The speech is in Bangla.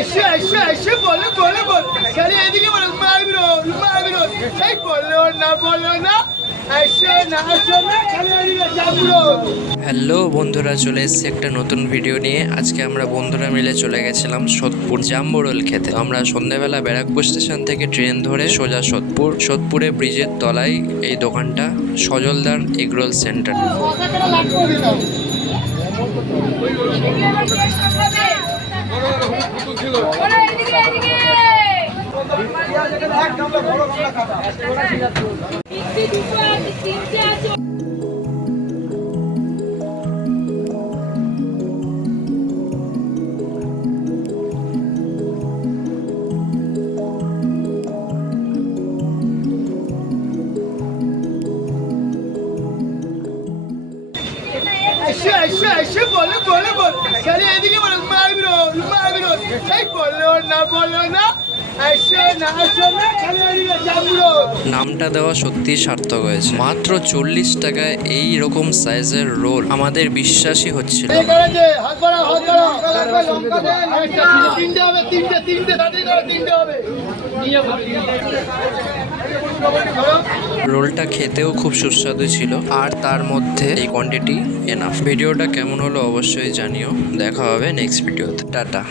এসে বলে বলে বল খালি এদিকে বলে মারবি সেই বললো না হ্যালো বন্ধুরা, চলে এসেছি একটা নতুন ভিডিও নিয়ে। আজকে আমরা বন্ধুরা মিলে চলে গেছিলাম সোদপুর জাম্বো রোল খেতে। আমরা সন্ধ্যাবেলা ব্যারাকপুর স্টেশন থেকে ট্রেন ধরে সোজা সোদপুরে ব্রিজের তলায় এই দোকানটা, সজলদার এগরোল সেন্টার। এসে বলে বল খালি এদিকে বলে মারবি সেই বললো না নামটা দেওয়া সত্যি সার্থক হয়েছে। মাত্র 40 টাকায় এই রকম সাইজের রোল আমাদের বিশ্বাসই হচ্ছিল। রোলটা খেতেও খুব সুস্বাদু ছিল, আর তার মধ্যে এই কোয়ান্টিটি এনাফ। ভিডিওটা কেমন হলো অবশ্যই জানিও। দেখা হবে নেক্সট ভিডিওতে। টাটা।